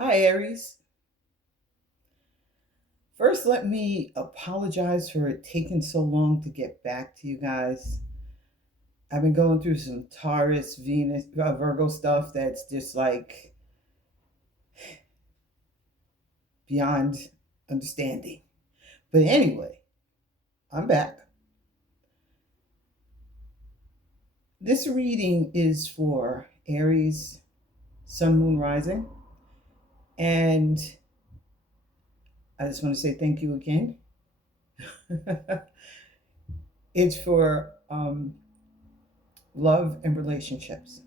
Hi, Aries. First, let me apologize for it taking so long to get back to you guys. I've been going through some Taurus, Venus, Virgo stuff that's just like beyond understanding. But anyway, I'm back. This reading is for Aries, Sun, Moon, Rising. And I just want to say thank you again. It's for love and relationships.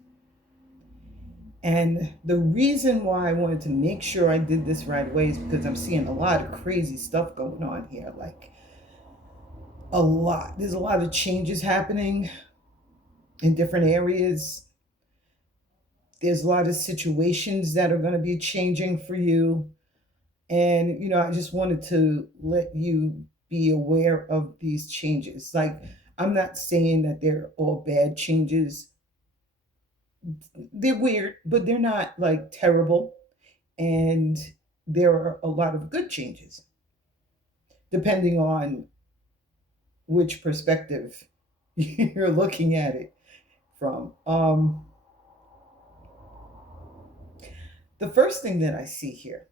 And the reason why I wanted to make sure I did this right away is because I'm seeing a lot of crazy stuff going on here. Like a lot. There's a lot of changes happening in different areas. There's a lot of situations that are going to be changing for you. And, I just wanted to let you be aware of these changes. Like, I'm not saying that they're all bad changes. They're weird, but they're not like terrible. And there are a lot of good changes, depending on which perspective you're looking at it from. The first thing that I see here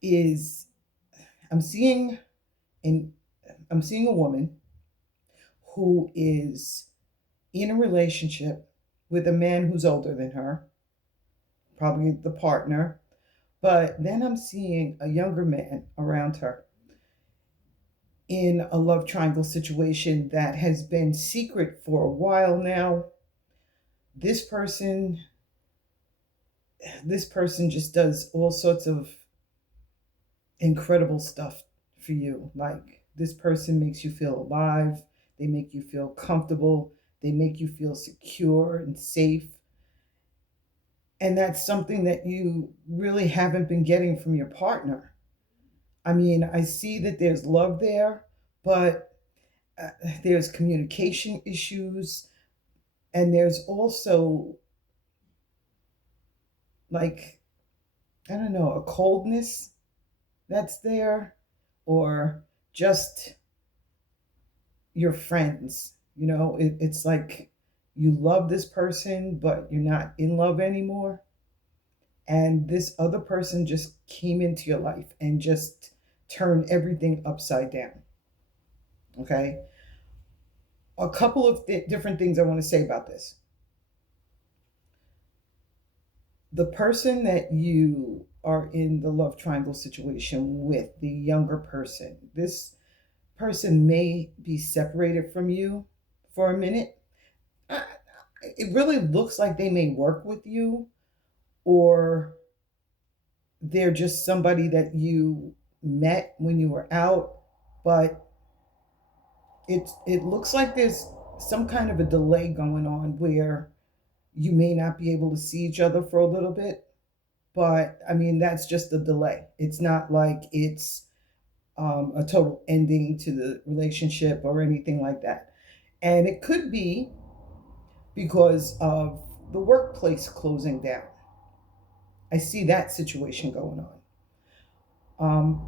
is I'm seeing in I'm seeing a woman who is in a relationship with a man who's older than her, probably the partner, but then I'm seeing a younger man around her in a love triangle situation that has been secret for a while now. This person this person just does all sorts of incredible stuff for you. Like this person makes you feel alive, they make you feel comfortable, they make you feel secure and safe. And that's something that you really haven't been getting from your partner. I mean, I see that there's love there, but there's communication issues, and there's also like, I don't know, a coldness that's there, or just your friends. It's like you love this person, but you're not in love anymore. And this other person just came into your life and just turned everything upside down. Okay. A couple of different things I want to say about this. The person that you are in the love triangle situation with, the younger person, this person may be separated from you for a minute. It really looks like they may work with you, or they're just somebody that you met when you were out, but it looks like there's some kind of a delay going on where you may not be able to see each other for a little bit. But I mean, that's just a delay. It's not like it's a total ending to the relationship or anything like that. And it could be because of the workplace closing down. I see that situation going on.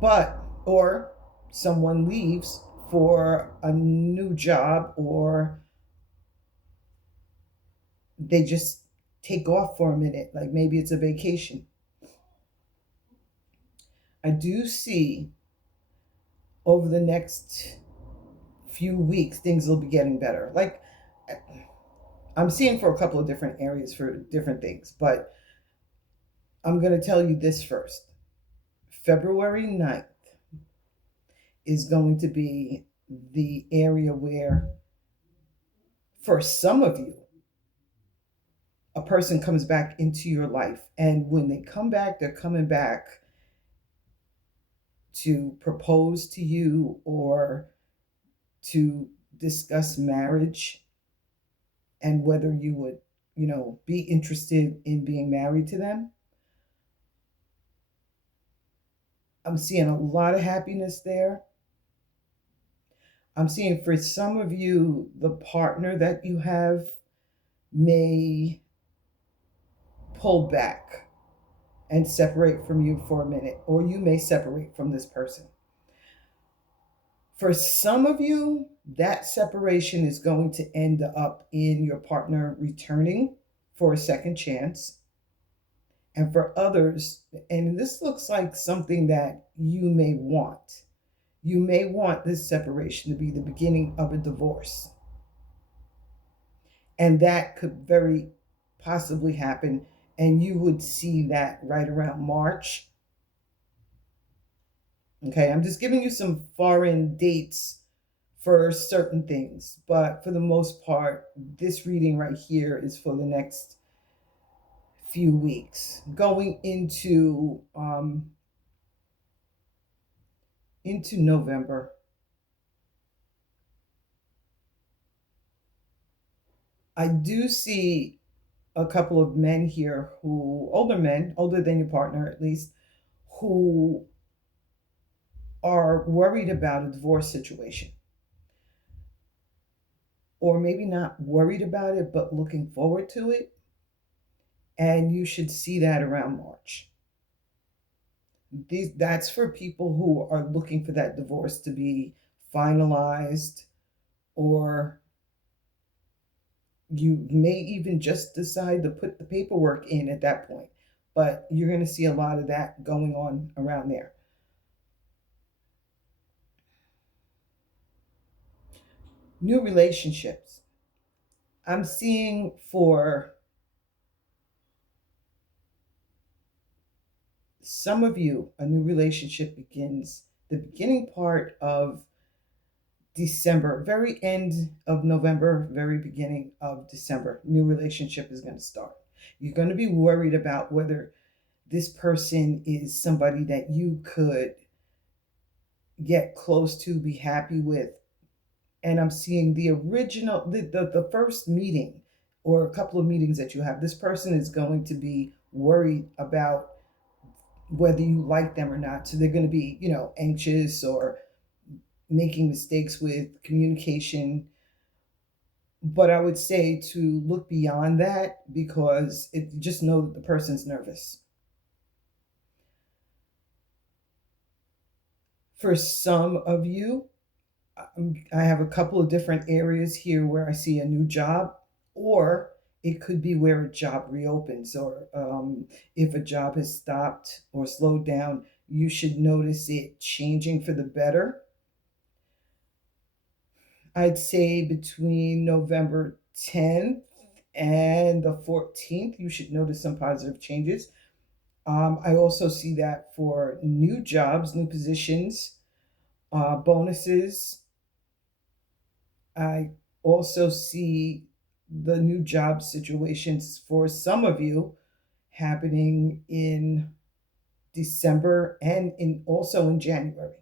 Or someone leaves for a new job, or they just take off for a minute, like maybe it's a vacation. I do see over the next few weeks, things will be getting better. Like, I'm seeing for a couple of different areas for different things, but I'm going to tell you this first. February 9th is going to be the area where, for some of you, a person comes back into your life. And when they come back, they're coming back to propose to you or to discuss marriage and whether you would, be interested in being married to them. I'm seeing a lot of happiness there. I'm seeing for some of you, the partner that you have may pull back and separate from you for a minute, or you may separate from this person. For some of you, that separation is going to end up in your partner returning for a second chance. And for others, and this looks like something that you may want this separation to be the beginning of a divorce. And that could very possibly happen. And you would see that right around March. Okay, I'm just giving you some foreign dates for certain things. But for the most part, this reading right here is for the next few weeks, going into November. I do see a couple of men here who, older men, older than your partner at least, who are worried about a divorce situation. Or maybe not worried about it, but looking forward to it. And you should see that around March. That's for people who are looking for that divorce to be finalized, or you may even just decide to put the paperwork in at that point. But you're going to see a lot of that going on around there. New relationships. I'm seeing for some of you, a new relationship begins the beginning part of December, very end of November, very beginning of December. New relationship is going to start. You're going to be worried about whether this person is somebody that you could get close to, be happy with. And I'm seeing the original, the first meeting or a couple of meetings that you have. This person is going to be worried about whether you like them or not. So they're going to be, anxious or making mistakes with communication. But I would say to look beyond that, because just know that the person's nervous. For some of you, I have a couple of different areas here where I see a new job, or it could be where a job reopens, or if a job has stopped or slowed down, you should notice it changing for the better. I'd say between November 10th and the 14th, you should notice some positive changes. I also see that for new jobs, new positions, bonuses. I also see the new job situations for some of you happening in December and also in January.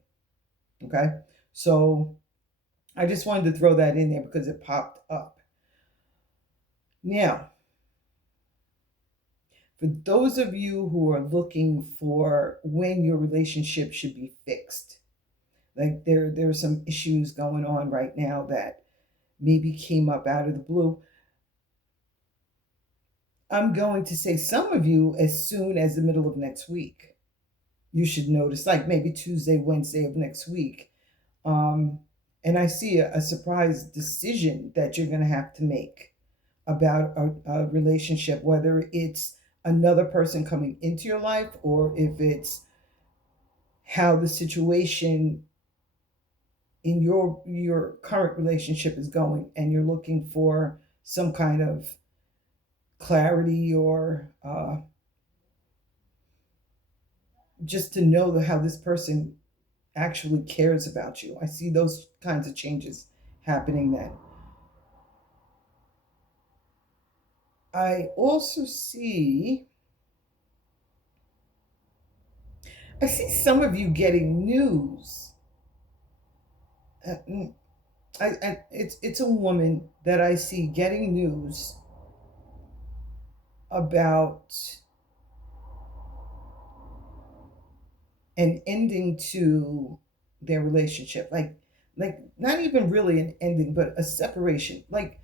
Okay, so I just wanted to throw that in there because it popped up. Now, for those of you who are looking for when your relationship should be fixed, like there's some issues going on right now that maybe came up out of the blue. I'm going to say some of you as soon as the middle of next week. You should notice, like maybe Tuesday, Wednesday of next week. Um, and I see a surprise decision that you're going to have to make about a relationship, whether it's another person coming into your life or if it's how the situation in your current relationship is going, and you're looking for some kind of clarity or just to know how this person actually cares about you. I see those kinds of changes happening then. I also see some of you getting news. Uh, it's a woman that I see getting news about an ending to their relationship, like not even really an ending, but a separation. Like,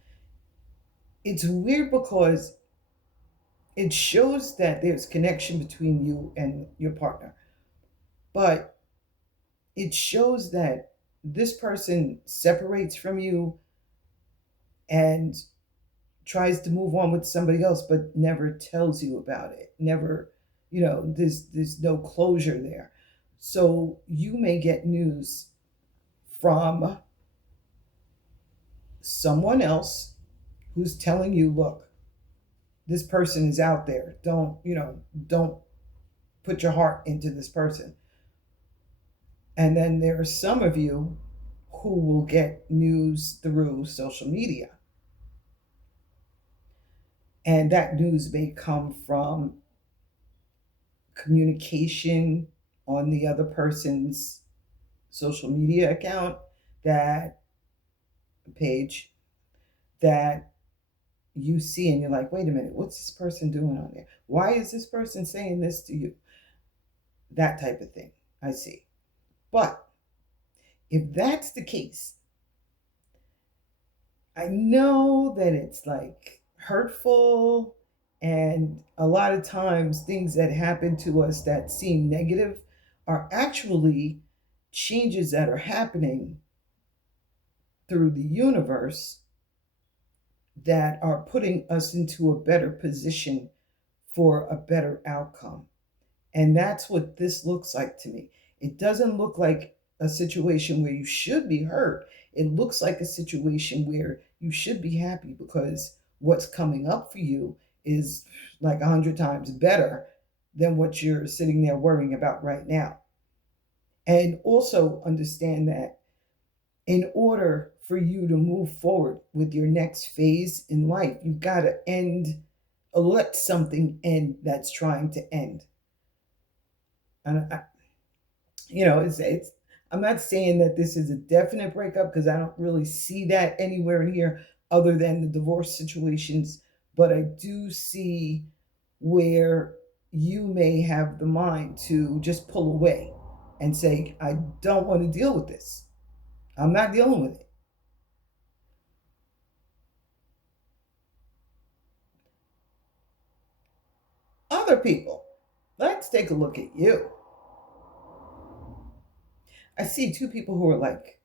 it's weird because it shows that there's connection between you and your partner, but it shows that this person separates from you and tries to move on with somebody else but never tells you about it. Never, there's no closure there. So you may get news from someone else who's telling you, look, this person is out there. Don't put your heart into this person. And then there are some of you who will get news through social media. And that news may come from communication on the other person's social media account, that page that you see, and you're like, wait a minute, what's this person doing on there? Why is this person saying this to you? That type of thing I see. But if that's the case, I know that it's like hurtful, and a lot of times things that happen to us that seem negative are actually changes that are happening through the universe that are putting us into a better position for a better outcome. And that's what this looks like to me. It doesn't look like a situation where you should be hurt. It looks like a situation where you should be happy because what's coming up for you is like 100 times better than what you're sitting there worrying about right now. And also understand that in order for you to move forward with your next phase in life, you've got to let something end that's trying to end. And it's I'm not saying that this is a definite breakup because I don't really see that anywhere in here other than the divorce situations, but I do see where you may have the mind to just pull away and say, I don't want to deal with this. I'm not dealing with it. Other people, let's take a look at you. I see two people who are like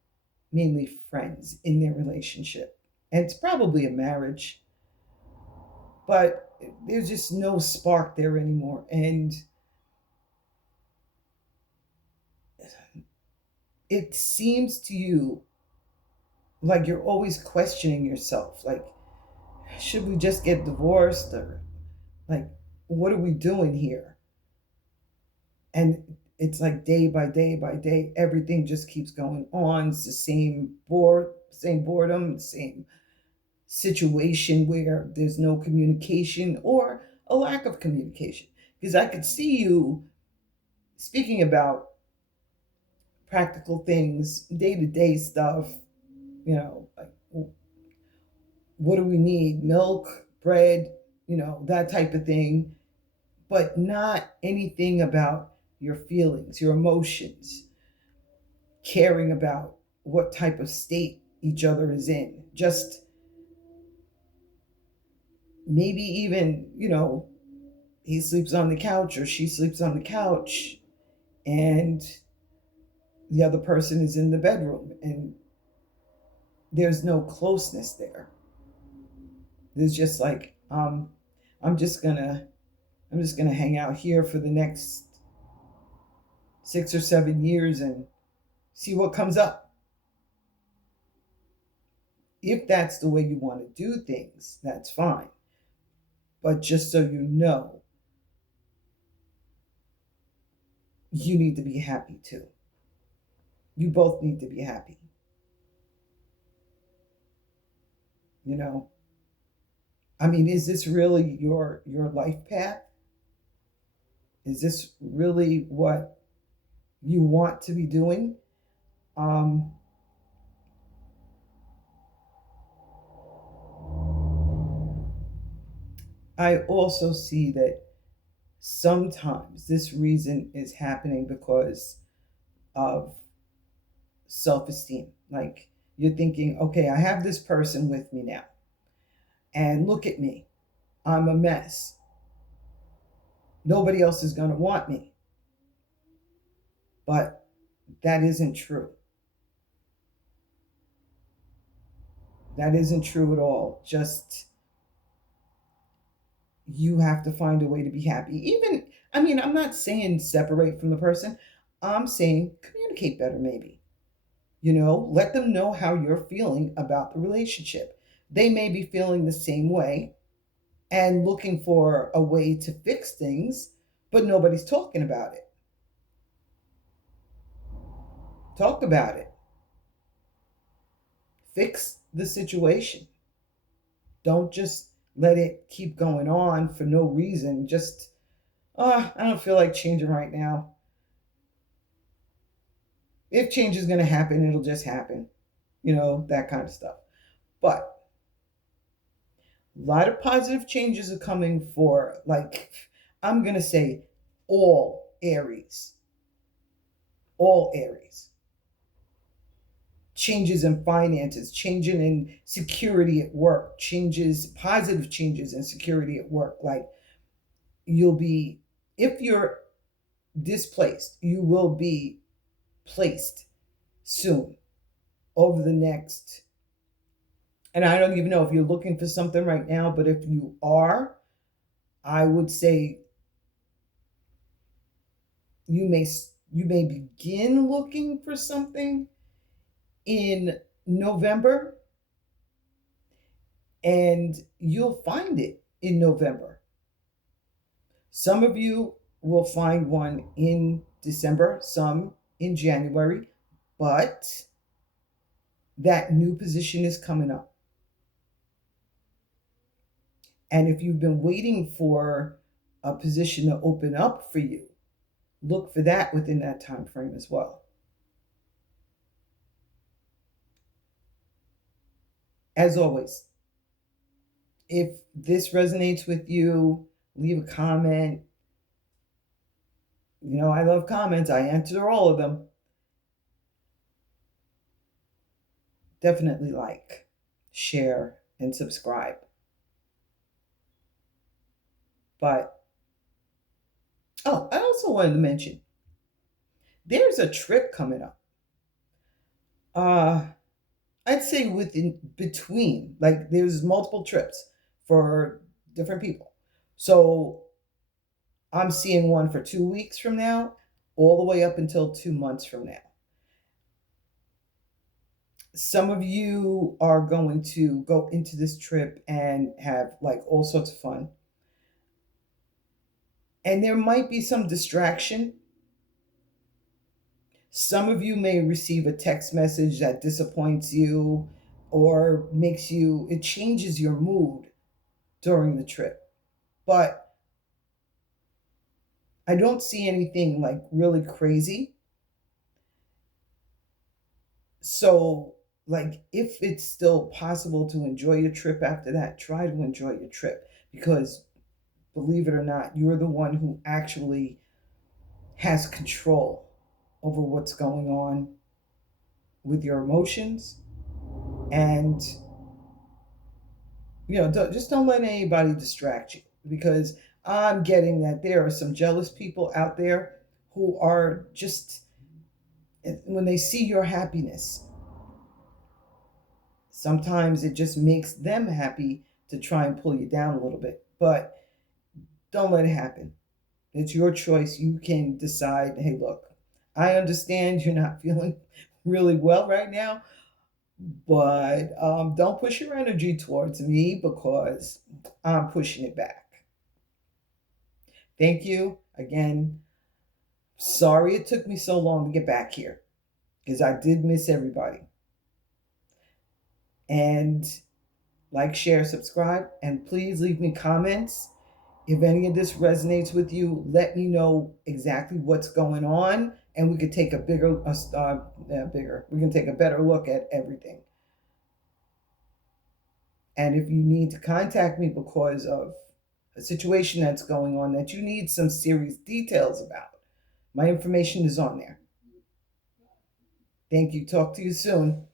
mainly friends in their relationship. And it's probably a marriage, but there's just no spark there anymore. And it seems to you like you're always questioning yourself. Like, should we just get divorced? Or like, what are we doing here? And it's like day by day by day, everything just keeps going on. It's the same boredom, same situation where there's no communication or a lack of communication. Because I could see you speaking about practical things, day to day stuff, like what do we need? Milk, bread, that type of thing, but not anything about your feelings, your emotions, caring about what type of state each other is in. Just maybe even, he sleeps on the couch or she sleeps on the couch and the other person is in the bedroom and there's no closeness there. There's just like, I'm just gonna I'm just gonna hang out here for the next 6 or 7 years and see what comes up. If that's the way you want to do things, that's fine. But just so you know, you need to be happy too. You both need to be happy. You know, I mean, is this really your life path? Is this really what you want to be doing? Um, I also see that sometimes this reason is happening because of self esteem. Like you're thinking, okay, I have this person with me now, and look at me, I'm a mess. Nobody else is going to want me. But that isn't true. That isn't true at all. Just you have to find a way to be happy. Even, I mean, I'm not saying separate from the person, I'm saying communicate better, maybe. Let them know how you're feeling about the relationship. They may be feeling the same way and looking for a way to fix things, but nobody's talking about it. Talk about it. Fix the situation. Don't just let it keep going on for no reason. Just, I don't feel like changing right now. If change is going to happen, it'll just happen. That kind of stuff. But a lot of positive changes are coming for, like, I'm going to say all Aries. All Aries. Changes in finances, changing in security at work, positive changes in security at work. Like, you'll be, if you're displaced, you will be placed soon over the next, and I don't even know if you're looking for something right now, but if you are, I would say you may you may begin looking for something in November, and you'll find it in November. Some of you will find one in December, some in January, but that new position is coming up. And if you've been waiting for a position to open up for you, look for that within that time frame as well. As always, if this resonates with you, leave a comment. I love comments. I answer all of them. Definitely like, share, and subscribe. But, oh, I also wanted to mention there's a trip coming up. Uh, I'd say within between, like, there's multiple trips for different people. So I'm seeing one for 2 weeks from now, all the way up until 2 months from now. Some of you are going to go into this trip and have, like, all sorts of fun. And there might be some distraction. Some of you may receive a text message that disappoints you or it changes your mood during the trip. But I don't see anything like really crazy. So, like, if it's still possible to enjoy your trip after that, try to enjoy your trip, because believe it or not, you're the one who actually has control over what's going on with your emotions. And just don't let anybody distract you, because I'm getting that there are some jealous people out there who are just, when they see your happiness, sometimes it just makes them happy to try and pull you down a little bit. But don't let it happen. It's your choice. You can decide, hey, look, I understand you're not feeling really well right now, but don't push your energy towards me, because I'm pushing it back. Thank you again. Sorry it took me so long to get back here, because I did miss everybody. And like, share, subscribe, and please leave me comments. If any of this resonates with you, let me know exactly what's going on, and we could take we can take a better look at everything. And if you need to contact me because of a situation that's going on that you need some serious details about, my information is on there. Thank you. Talk to you soon.